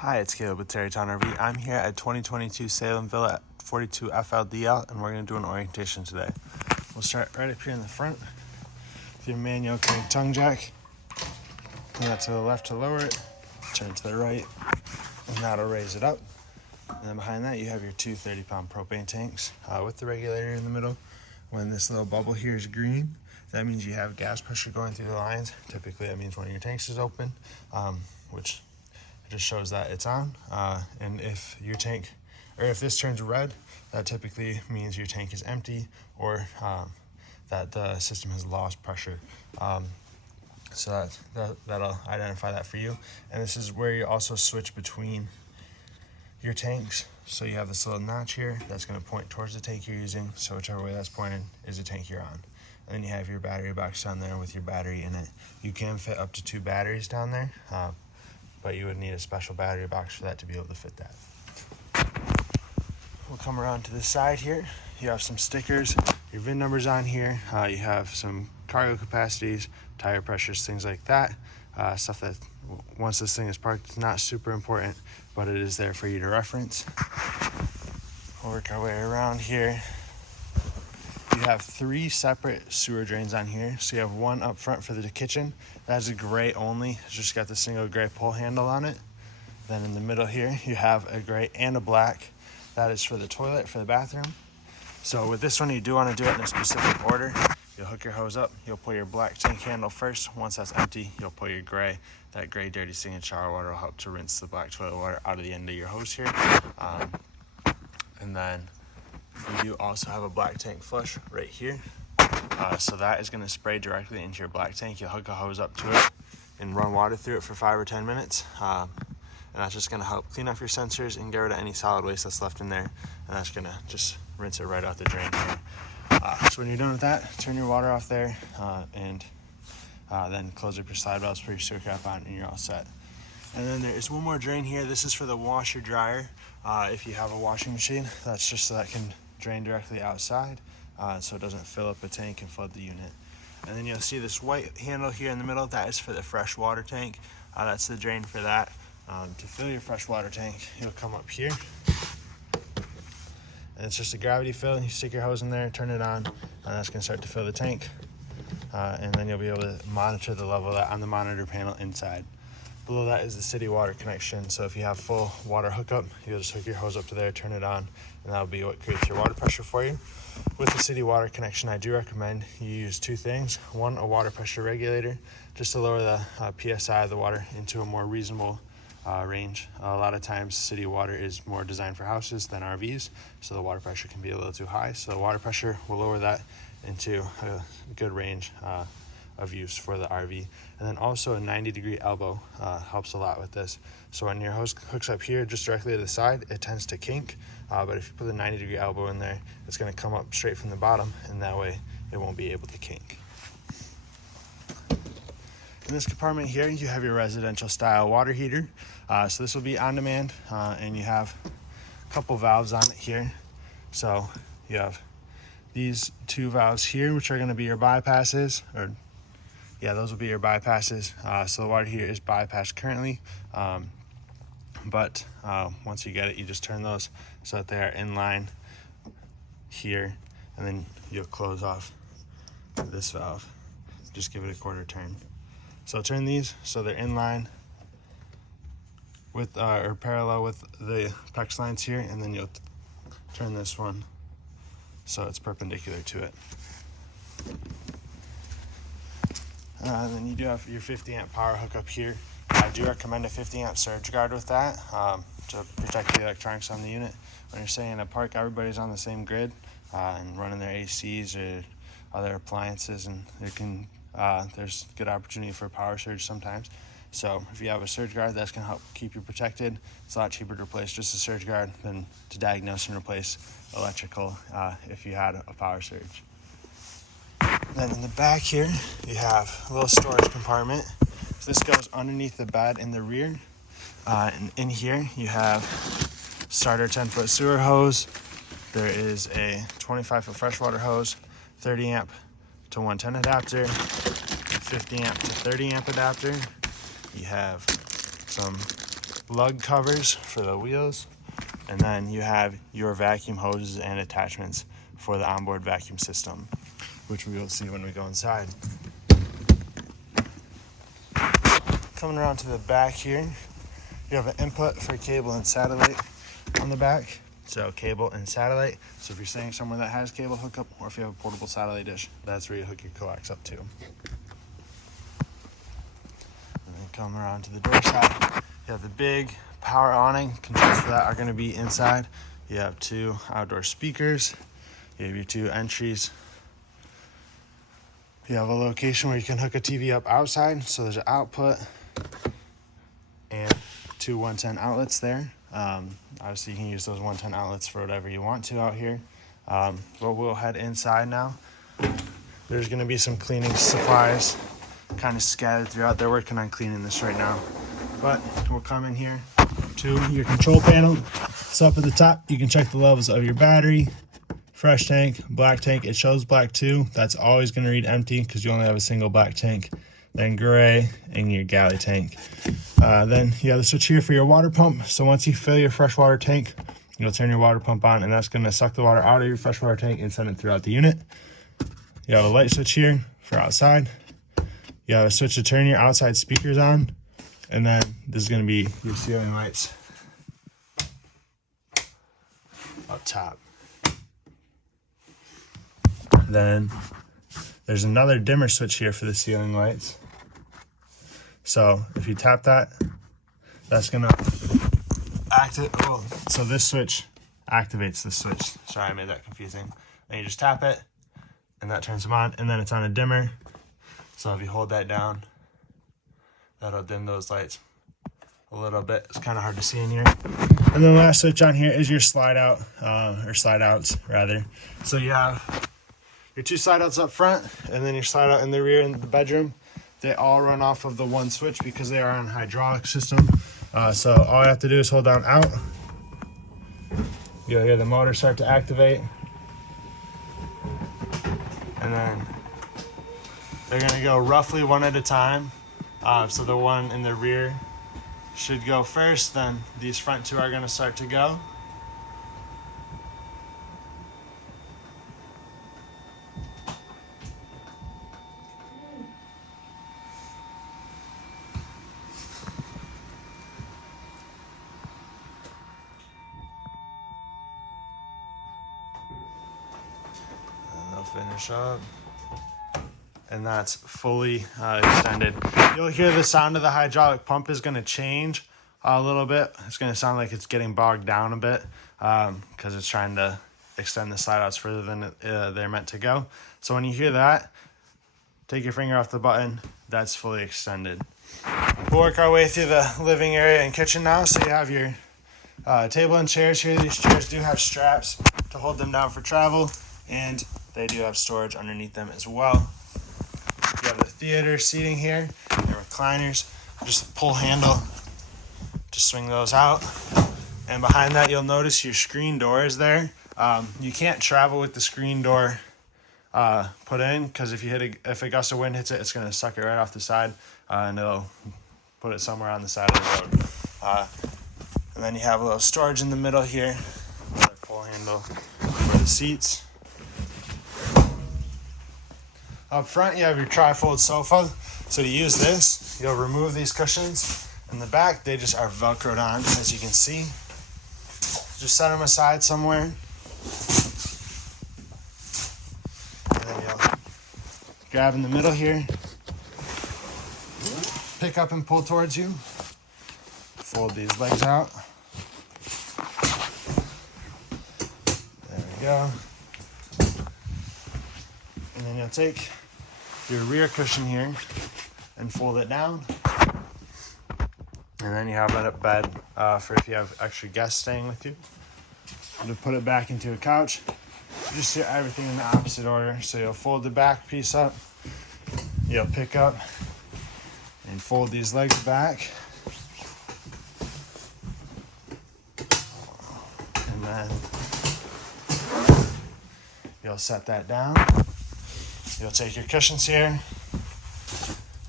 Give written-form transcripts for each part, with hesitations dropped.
Hi, it's Caleb with Terrytown RV. I'm here at 2022 Salem Villa at 42 FLDL, and we're going to do an orientation today. We'll start right up here in the front with your manual crank tongue jack. Turn that to the left to lower it, turn to the right, and that'll raise it up. And then behind that, you have your two 30-pound propane tanks with the regulator in the middle. When this little bubble here is green, that means you have gas pressure going through the lines. Typically, that means one of your tanks is open, which it just shows that it's on. And if your tank, or if this turns red, that typically means your tank is empty or that the system has lost pressure. So that'll identify that for you. And this is where you also switch between your tanks. So you have this little notch here that's going to point towards the tank you're using. So whichever way that's pointed is the tank you're on. And then you have your battery box down there with your battery in it. You can fit up to 2 batteries down there, but you would need a special battery box for that to be able to fit that. We'll come around to the side here. You have some stickers, your VIN numbers on here. You have some cargo capacities, tire pressures, things like that. Stuff that once this thing is parked, it's not super important, but it is there for you to reference. We'll work our way around here. You have 3 separate sewer drains on here. So you have one up front for the kitchen. That's a gray only. It's just got the single gray pull handle on it. Then in the middle here, you have a gray and a black. That is for the toilet, for the bathroom. So with this one, you do want to do it in a specific order. You'll hook your hose up. You'll pull your black tank handle first. Once that's empty, you'll pull your gray. That gray dirty singing shower water will help to rinse the black toilet water out of the end of your hose here. And then you do also have a black tank flush right here. So that is going to spray directly into your black tank. You'll hook a hose up to it and run water through it for 5 or 10 minutes. And that's just going to help clean off your sensors and get rid of any solid waste that's left in there. And that's going to just rinse it right out the drain here. So when you're done with that, turn your water off there and then close up your slide valves, put your sewer cap on, and you're all set. And then there is one more drain here. This is for the washer dryer. If you have a washing machine, that's just so that can drain directly outside so it doesn't fill up a tank and flood the unit. And then you'll see this white handle here in the middle. That is for the fresh water tank. That's the drain for that. To fill your fresh water tank, you'll come up here. And it's just a gravity fill. You stick your hose in there, turn it on, and that's going to start to fill the tank. And then you'll be able to monitor the level of that on the monitor panel inside. Below that is the city water connection. So if you have full water hookup, you'll just hook your hose up to there, turn it on, and that'll be what creates your water pressure for you. With the city water connection, I do recommend you use 2 things. One, a water pressure regulator, just to lower the PSI of the water into a more reasonable range. A lot of times city water is more designed for houses than RVs, so the water pressure can be a little too high. So the water pressure will lower that into a good range of use for the RV. And then also a 90-degree elbow helps a lot with this. So when your hose hooks up here just directly to the side, it tends to kink, but if you put a 90-degree elbow in there, it's going to come up straight from the bottom, and that way it won't be able to kink. In this compartment here, you have your residential style water heater. So this will be on demand, and you have a couple valves on it here. So you have these 2 valves here, which are going to be your bypasses, those will be your bypasses. So the water heater is bypassed currently, but once you get it, you just turn those so that they are in line here, and then you'll close off this valve. Just give it a quarter turn. So turn these so they're in line with or parallel with the PEX lines here, and then you'll turn this one so it's perpendicular to it. And then you do have your 50 amp power hookup here. I do recommend a 50 amp surge guard with that to protect the electronics on the unit. When you're staying in a park, everybody's on the same grid and running their ACs or other appliances, and there's good opportunity for a power surge sometimes. So if you have a surge guard, that's going to help keep you protected. It's a lot cheaper to replace just a surge guard than to diagnose and replace electrical if you had a power surge. Then in the back here, you have a little storage compartment. So this goes underneath the bed in the rear. And in here, you have starter 10-foot sewer hose. There is a 25-foot freshwater hose, 30 amp to 110 adapter, 50 amp to 30 amp adapter. You have some lug covers for the wheels, and then you have your vacuum hoses and attachments for the onboard vacuum system, which we will see when we go inside. Coming around to the back here, you have an input for cable and satellite on the back. So cable and satellite. So if you're staying somewhere that has cable hookup, or if you have a portable satellite dish, that's where you hook your coax up to. And then come around to the door side, you have the big power awning. Controls for that are going to be inside. You have 2 outdoor speakers. You have your 2 entries. You have a location where you can hook a TV up outside. So there's an output and 2 110 outlets there. Obviously you can use those 110 outlets for whatever you want to out here. But we'll head inside now. There's going to be some cleaning supplies kind of scattered throughout. They're working on cleaning this right now. But we'll come in here to your control panel. So up at the top, you can check the levels of your battery, fresh tank, black tank. It shows black too. That's always going to read empty because you only have a single black tank. Then gray and your galley tank. Then you have the switch here for your water pump. So once you fill your freshwater tank, you'll turn your water pump on, and that's going to suck the water out of your freshwater tank and send it throughout the unit. You have a light switch here for outside. You have a switch to turn your outside speakers on, and then this is going to be your ceiling lights up top. Then there's another dimmer switch here for the ceiling lights. So if you tap that, that's gonna activate. Oh, so this switch activates this switch. Sorry, I made that confusing. And you just tap it, and that turns them on, and then it's on a dimmer. So if you hold that down, that'll dim those lights a little bit. It's kind of hard to see in here. And then the last switch on here is your slide out, or slide outs rather. So you have your 2 slide outs up front, and then your slide out in the rear in the bedroom. They all run off of the one switch because they are on hydraulic system. So all you have to do is hold down out. You'll hear the motor start to activate. And then they're gonna go roughly one at a time. So the one in the rear should go first, then these front 2 are gonna start to go. Finish up, and that's fully extended. You'll hear the sound of the hydraulic pump is going to change a little bit. It's going to sound like it's getting bogged down a bit because it's trying to extend the slide outs further than they're meant to go. So when you hear that, take your finger off the button. That's fully extended. We'll work our way through the living area and kitchen now. So you have your table and chairs here. These chairs do have straps to hold them down for travel, and they do have storage underneath them as well. You have the theater seating here, and recliners. Just pull handle to swing those out. And behind that, you'll notice your screen door is there. You can't travel with the screen door put in, because if a gust of wind hits it, it's going to suck it right off the side, and it'll put it somewhere on the side of the road. And then you have a little storage in the middle here. Another pull handle for the seats. Up front, you have your trifold sofa. So to use this, you'll remove these cushions. In the back, they just are Velcroed on, as you can see. Just set them aside somewhere. And then you'll grab in the middle here. Pick up and pull towards you. Fold these legs out. There we go. And then you'll take your rear cushion here and fold it down. And then you have a bed for if you have extra guests staying with you. To put it back into a couch. Just do everything in the opposite order. So you'll fold the back piece up. You'll pick up and fold these legs back. And then you'll set that down. You'll take your cushions here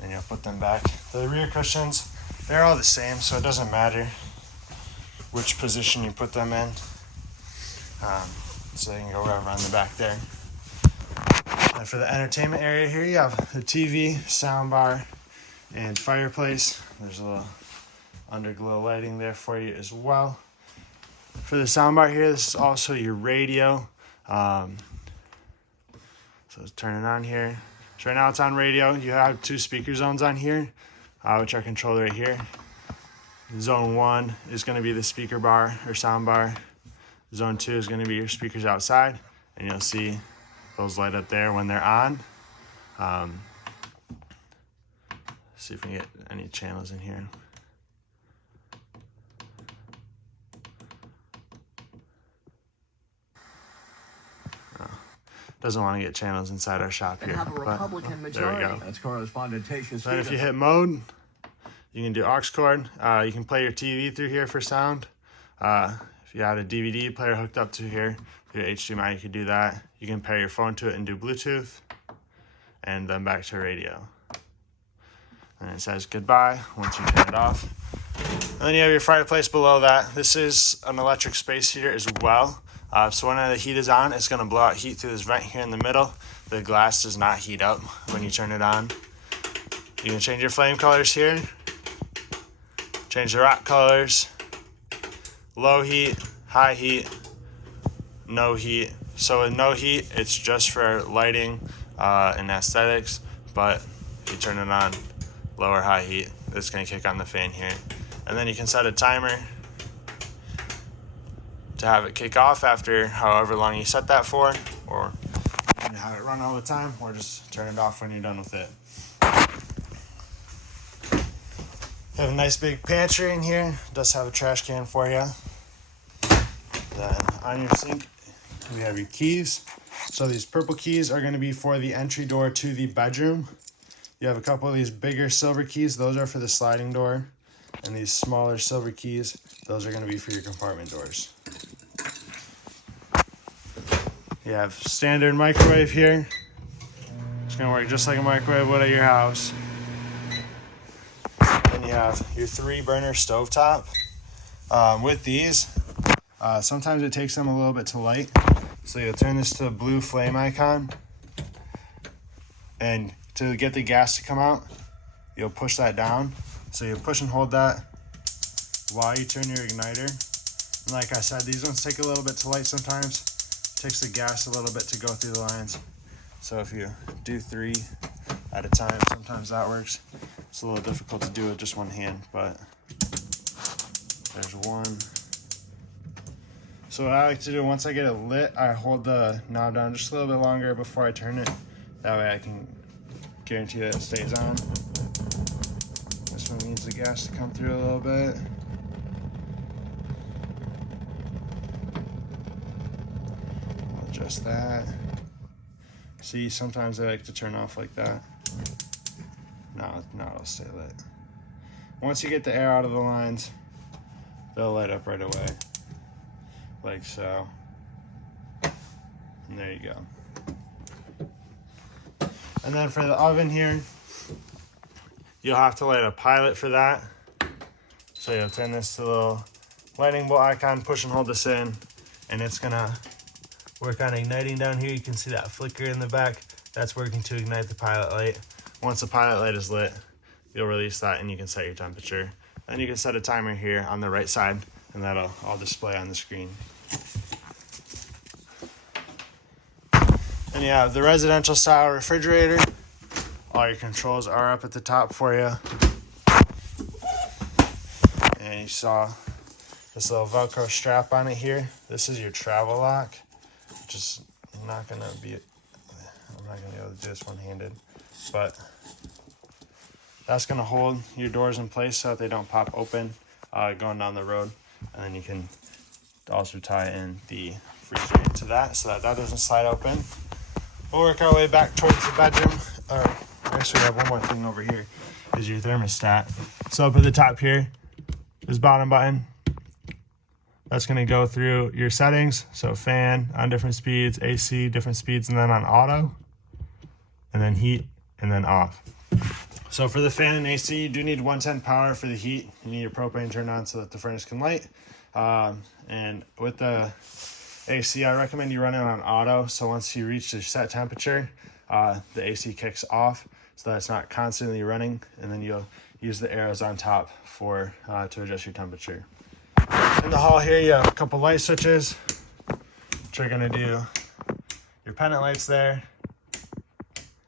and you'll put them back. The rear cushions, they're all the same, so it doesn't matter. which position you put them in. So they can go right around the back there. And for the entertainment area here, you have the TV, soundbar, and fireplace. There's a little underglow lighting there for you as well. For the soundbar here, this is also your radio. So let's turn it on here. So right now it's on radio. You have 2 speaker zones on here, which are controlled right here. Zone 1 is going to be the speaker bar or sound bar. Zone 2 is going to be your speakers outside, and you'll see those light up there when they're on. See if we can get any channels in here. Doesn't want to get channels inside our shop here. Have a Republican majority. There we go. That's correspondent Tasha. Then if you hit mode, you can do aux cord. You can play your TV through here for sound. If you had a DVD player hooked up to here, through HDMI, you could do that. You can pair your phone to it and do Bluetooth, and then back to radio. And it says goodbye once you turn it off. And then you have your fireplace below that. This is an electric space heater as well. So when the heat is on, it's going to blow out heat through this vent here in the middle. The glass does not heat up when you turn it on. You can change your flame colors here. Change the rock colors. Low heat, high heat, no heat. So with no heat, it's just for lighting and aesthetics. But if you turn it on low or high heat, it's going to kick on the fan here. And then you can set a timer to have it kick off after however long you set that for, or you can have it run all the time, or just turn it off when you're done with it. You have a nice big pantry in here. It does have a trash can for you. Then on your sink, we have your keys. So these purple keys are going to be for the entry door to the bedroom. You have a couple of these bigger silver keys. Those are for the sliding door. And these smaller silver keys, those are going to be for your compartment doors. You have standard microwave here. It's going to work just like a microwave would at your house. Then you have your 3-burner stovetop. With these, sometimes it takes them a little bit to light. So you'll turn this to the blue flame icon. And to get the gas to come out, you'll push that down. So you push and hold that while you turn your igniter. And like I said, these ones take a little bit to light sometimes. It takes the gas a little bit to go through the lines. So if you do 3 at a time, sometimes that works. It's a little difficult to do with just one hand, but there's 1. So what I like to do, once I get it lit, I hold the knob down just a little bit longer before I turn it. That way I can guarantee that it stays on. This one needs the gas to come through a little bit. Adjust that. See, sometimes I like to turn off like that. Now it'll stay lit. Once you get the air out of the lines, they'll light up right away. Like so. And there you go. And then for the oven here, you'll have to light a pilot for that. So you'll turn this to the little lightning bolt icon, push and hold this in, and it's gonna work on igniting down here. You can see that flicker in the back. That's working to ignite the pilot light. Once the pilot light is lit, you'll release that and you can set your temperature. Then you can set a timer here on the right side, and that'll all display on the screen. And you have the residential style refrigerator. All your controls are up at the top for you. And you saw this little Velcro strap on it here. This is your travel lock, which is I'm not gonna be able to do this one-handed, but that's gonna hold your doors in place so that they don't pop open going down the road. And then you can also tie in the freezer into that so that doesn't slide open. We'll work our way back towards the bedroom. Actually, we have one more thing over here, is your thermostat. So up at the top here, this bottom button, that's going to go through your settings. So fan on different speeds, AC different speeds, and then on auto, and then heat, and then off. So for the fan and AC, you do need 110 power for the heat. You need your propane turned on so that the furnace can light. And with the AC, I recommend you run it on auto. So once you reach the set temperature, the AC kicks off so that it's not constantly running. And then you'll use the arrows on top for to adjust your temperature. In the hall here, you have a couple light switches, which are gonna do your pendant lights there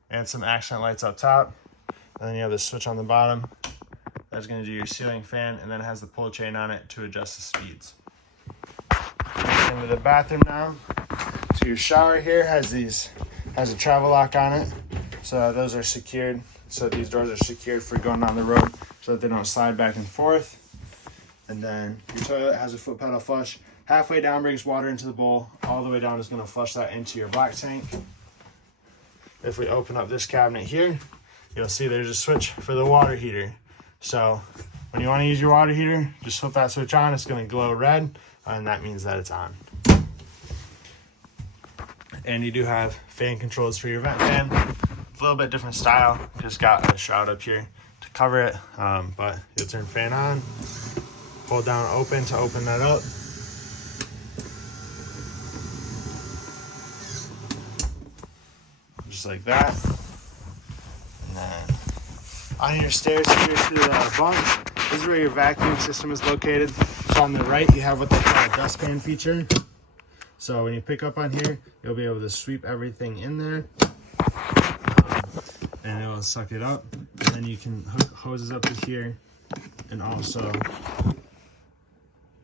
and some accent lights up top. And then you have the switch on the bottom. That's gonna do your ceiling fan, and then it has the pull chain on it to adjust the speeds. Into the bathroom now. So your shower here has a travel lock on it. So those are secured. So these doors are secured for going down the road so that they don't slide back and forth. And then your toilet has a foot pedal flush. Halfway down brings water into the bowl. All the way down is gonna flush that into your black tank. If we open up this cabinet here, you'll see there's a switch for the water heater. So when you wanna use your water heater, just flip that switch on. It's gonna glow red, and that means that it's on. And you do have fan controls for your vent fan. It's a little bit different style. Just got a shroud up here to cover it, but you'll turn fan on, hold down open to open that up. Just like that. And then on your stairs here to the bunk, this is where your vacuum system is located. So on the right, you have what they call a dustpan feature. So when you pick up on here, you'll be able to sweep everything in there, and it will suck it up. And then you can hook hoses up to here, and also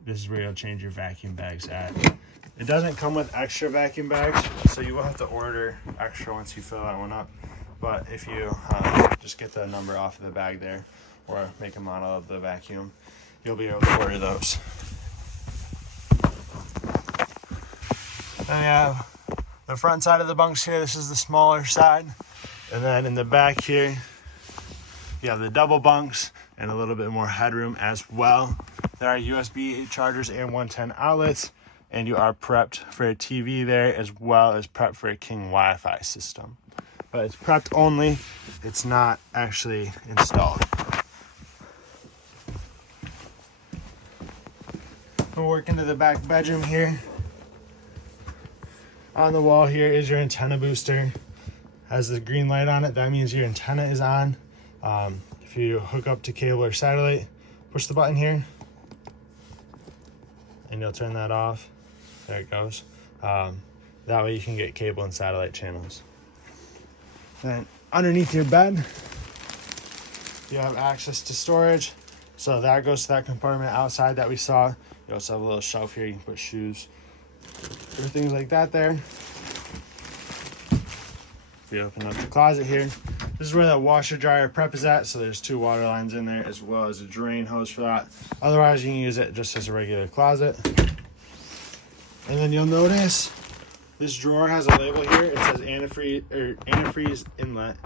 this is where you'll change your vacuum bags at. It doesn't come with extra vacuum bags, so you will have to order extra once you fill that one up. But if you just get the number off of the bag there, or make a model of the vacuum, you'll be able to order those. Then you have the front side of the bunks here. This is the smaller side. And then in the back here, you have the double bunks and a little bit more headroom as well. There are USB chargers and 110 outlets, and you are prepped for a TV there as well as prepped for a King Wi-Fi system. But it's prepped only, it's not actually installed. We'll work into the back bedroom here. On the wall here is your antenna booster. Has the green light on it, that means your antenna is on. If you hook up to cable or satellite, push the button here, and you'll turn that off. There it goes. That way you can get cable and satellite channels. Then underneath your bed, you have access to storage. So that goes to that compartment outside that we saw. You also have a little shelf here. You can put shoes or things like that there. If you open up the closet here, this is where the washer dryer prep is at. So there's 2 water lines in there as well as a drain hose for that. Otherwise, you can use it just as a regular closet. And then you'll notice this drawer has a label here. It says antifreeze inlet.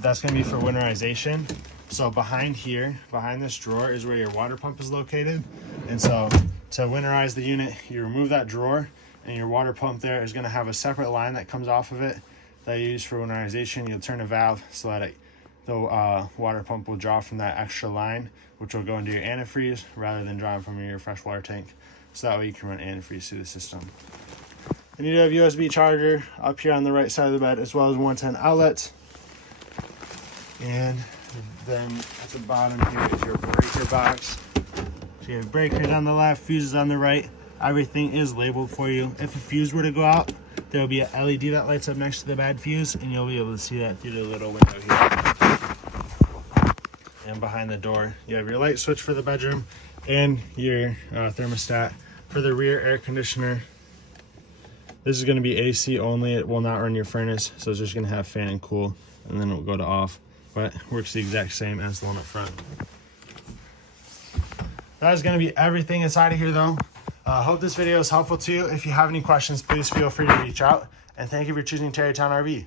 That's going to be for winterization. So behind here, behind this drawer is where your water pump is located. And so to winterize the unit, you remove that drawer, and your water pump there is going to have a separate line that comes off of it that you use for winterization. You'll turn a valve so that the water pump will draw from that extra line, which will go into your antifreeze rather than drawing from your freshwater tank. So that way you can run antifreeze through the system. And you do have USB charger up here on the right side of the bed, as well as 110 outlets. And then at the bottom here is your breaker box. So you have breakers on the left, fuses on the right. Everything is labeled for you. If a fuse were to go out, there will be an LED that lights up next to the bad fuse, and you'll be able to see that through the little window here. And behind the door, you have your light switch for the bedroom and your thermostat for the rear air conditioner. This is going to be AC only. It will not run your furnace, so it's just going to have fan and cool, and then it will go to off. But it works the exact same as the one up front. That is going to be everything inside of here, though. Hope this video is helpful to you. If you have any questions, please feel free to reach out. And thank you for choosing Terrytown RV.